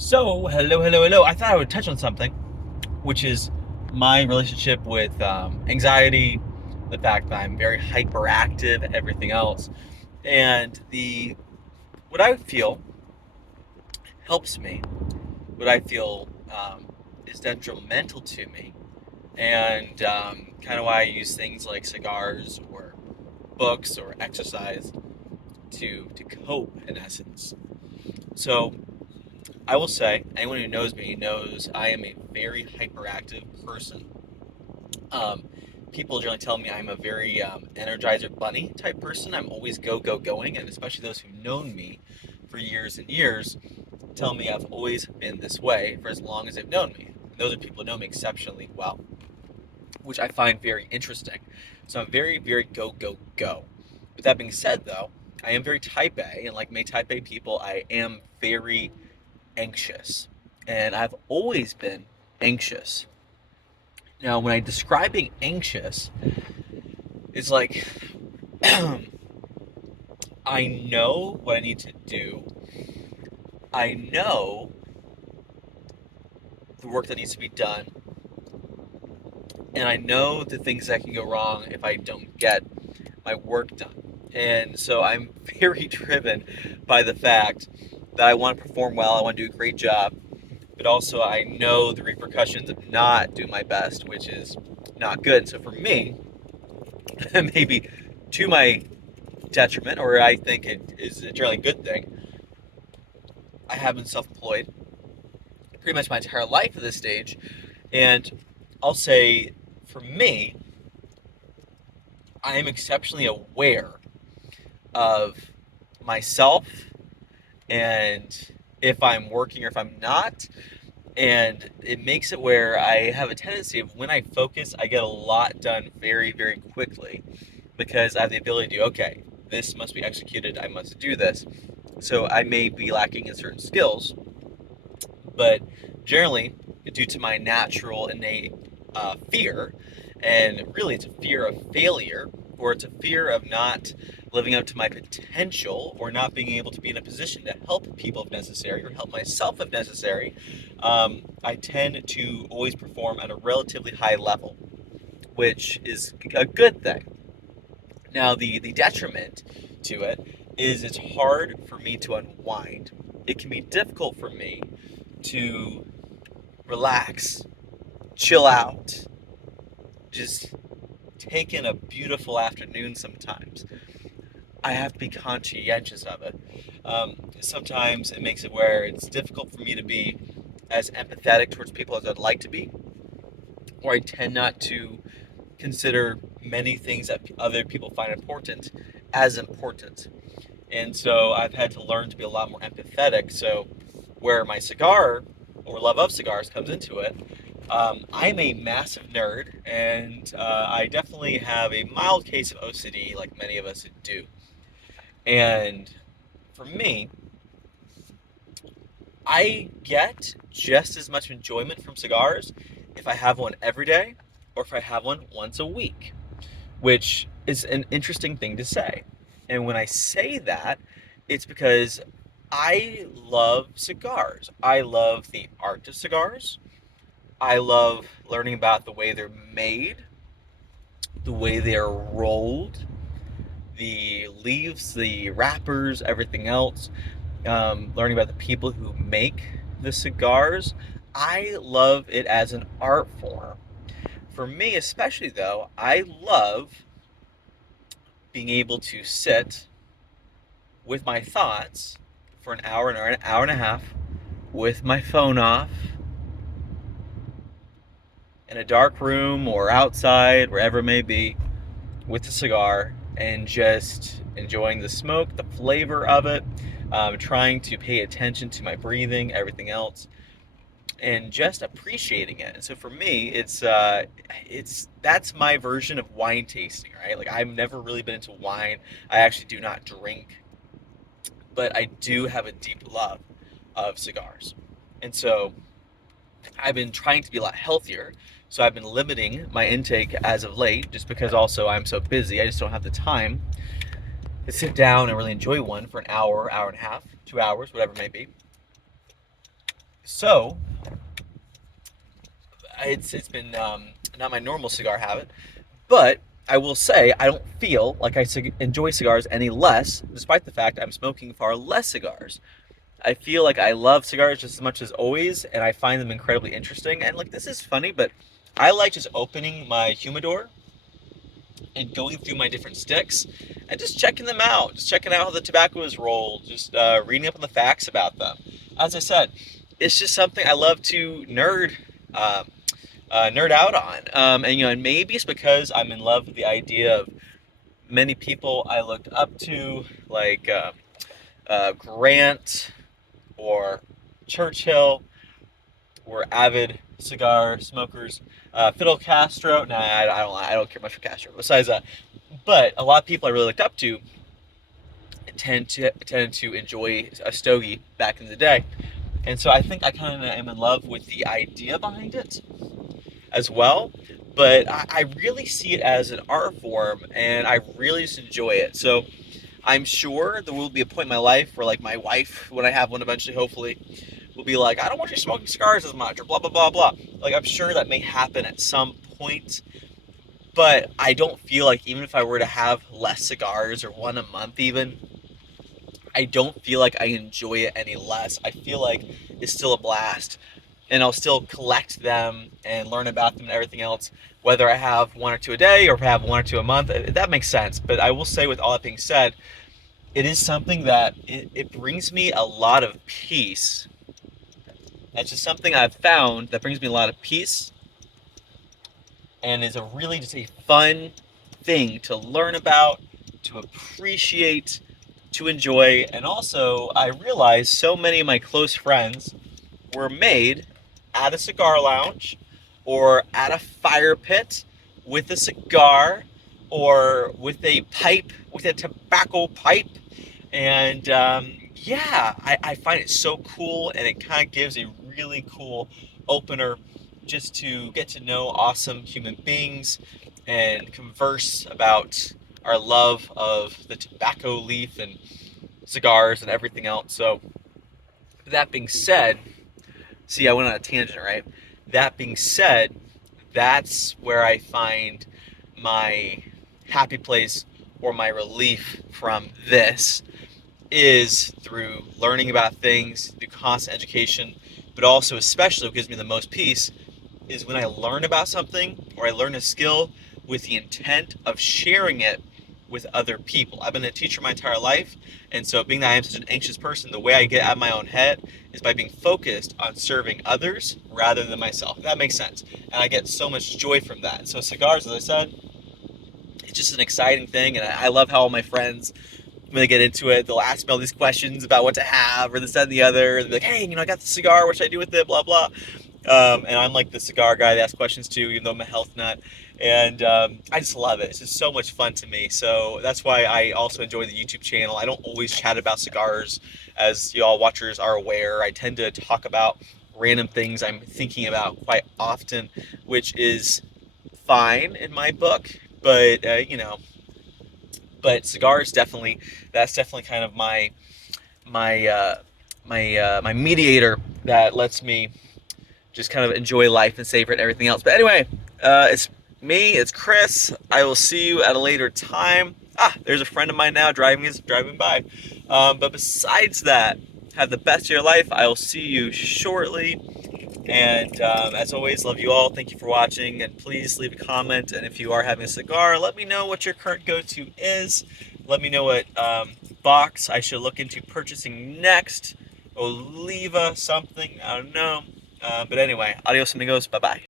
So, hello. I thought I would touch on something, which is my relationship with anxiety, the fact that I'm very hyperactive, everything else, and the what I feel helps me, what I feel is detrimental to me, and kind of why I use things like cigars or books or exercise to cope, in essence. So, I will say, anyone who knows me knows I am a very hyperactive person. Um, People generally tell me I'm a very energizer bunny type person. I'm always going, and especially those who've known me for years and years tell me I've always been this way for as long as they've known me. And those are people who know me exceptionally well, which I find very interesting. So I'm very go. With that being said, though, I am very type A, and like many type A people, I am very anxious, and I've always been anxious. Now, when I describe being anxious, it's like I know what I need to do. I know the work that needs to be done, and I know the things that can go wrong if I don't get my work done. And so I'm very driven by the fact that I want to perform well, I want to do a great job, but also I know the repercussions of not doing my best, which is not good. So for me, maybe to my detriment, or I think it is a generally good thing, I have been self employed pretty much my entire life at this stage. And I'll say, for me, I am exceptionally aware of myself and if I'm working or if I'm not. And it makes it where I have a tendency of when I focus, I get a lot done very quickly because I have the ability to do, okay, this must be executed, I must do this. So I may be lacking in certain skills, but generally, due to my natural innate fear, and really it's a fear of failure, or it's a fear of not living up to my potential, or not being able to be in a position to help people if necessary, or help myself if necessary, I tend to always perform at a relatively high level, which is a good thing. Now, the detriment to it is it's hard for me to unwind. It can be difficult for me to relax, chill out, just take in a beautiful afternoon sometimes. I have to be conscientious of it. Sometimes it makes it where it's difficult for me to be as empathetic towards people as I'd like to be, or I tend not to consider many things that other people find important as important. And so I've had to learn to be a lot more empathetic. So, where my cigar or love of cigars comes into it, I'm a massive nerd, and I definitely have a mild case of OCD, like many of us do. And for me, I get just as much enjoyment from cigars if I have one every day or if I have one once a week, which is an interesting thing to say. And when I say that, it's because I love cigars. I love the art of cigars. I love learning about the way they're made, the way they are rolled, the leaves, the wrappers, everything else. Learning about the people who make the cigars. I love it as an art form. For me, especially though, I love being able to sit with my thoughts for an hour and a half, with my phone off, in a dark room or outside, wherever it may be, with a cigar and just enjoying the smoke, the flavor of it, trying to pay attention to my breathing, everything else, and just appreciating it. And so for me, it's that's my version of wine tasting, right? Like I've never really been into wine. I actually do not drink, but I do have a deep love of cigars. And so I've been trying to be a lot healthier. So I've been limiting my intake as of late just because also I'm so busy. I just don't have the time to sit down and really enjoy one for an hour, hour and a half, 2 hours, whatever it may be. So it's been not my normal cigar habit, but I will say I don't feel like I enjoy cigars any less, despite the fact I'm smoking far less cigars. I feel like I love cigars just as much as always, and I find them incredibly interesting. And like this is funny, but I like just opening my humidor and going through my different sticks and just checking them out, just checking out how the tobacco is rolled, just reading up on the facts about them. As I said, it's just something I love to uh, nerd out on. And and maybe it's because I'm in love with the idea of many people I looked up to, like Grant or Churchill, were avid cigar smokers. Fidel Castro, nah, I don't care much for Castro. Besides that, but a lot of people I really looked up to tended to enjoy a stogie back in the day, and so I think I kind of am in love with the idea behind it as well. But I really see it as an art form, and I really just enjoy it. So I'm sure there will be a point in my life where, like, my wife, when I have one eventually, hopefully, will be like, I don't want you smoking cigars as much, or blah, blah, blah, blah. Like, I'm sure that may happen at some point, but I don't feel like even if I were to have less cigars or one a month, even, I don't feel like I enjoy it any less. I feel like it's still a blast, and I'll still collect them and learn about them and everything else, whether I have one or two a day or have one or two a month. That makes sense. But I will say, with all that being said, it is something that it brings me a lot of peace. That's just something I've found that brings me a lot of peace and is a really just a fun thing to learn about, to appreciate, to enjoy. And also, I realize so many of my close friends were made at a cigar lounge or at a fire pit with a cigar or with a pipe, with a tobacco pipe. And yeah, I find it so cool, and it kind of gives a really cool opener just to get to know awesome human beings and converse about our love of the tobacco leaf and cigars and everything else. So, that being said, see, I went on a tangent, right? That being said, that's where I find my happy place or my relief from this is through learning about things, through constant education, but also, especially what gives me the most peace, is when I learn about something or I learn a skill with the intent of sharing it with other people. I've been a teacher my entire life, and so being that I am such an anxious person, the way I get out of my own head is by being focused on serving others rather than myself. That makes sense. And I get so much joy from that. So cigars, as I said, it's just an exciting thing, and I love how all my friends, when they get into it, they'll ask me all these questions about what to have or this, that, and the other. They'll be like, hey, I got the cigar. What should I do with it? Blah, blah. And I'm like the cigar guy that asks questions too, even though I'm a health nut. And I just love it. It's just so much fun to me. So that's why I also enjoy the YouTube channel. I don't always chat about cigars, as you all watchers are aware. I tend to talk about random things I'm thinking about quite often, which is fine in my book. But but cigars definitely, that's definitely kind of my my mediator that lets me just kind of enjoy life and savor it and everything else. But anyway, it's me, it's Chris. I will see you at a later time. Ah, there's a friend of mine now driving by. But besides that, have the best of your life. I will see you shortly. And as always, love you all. Thank you for watching. And please leave a comment. And if you are having a cigar, let me know what your current go-to is. Let me know what box I should look into purchasing next. Oliva something, I don't know. But anyway, adios amigos. Bye-bye.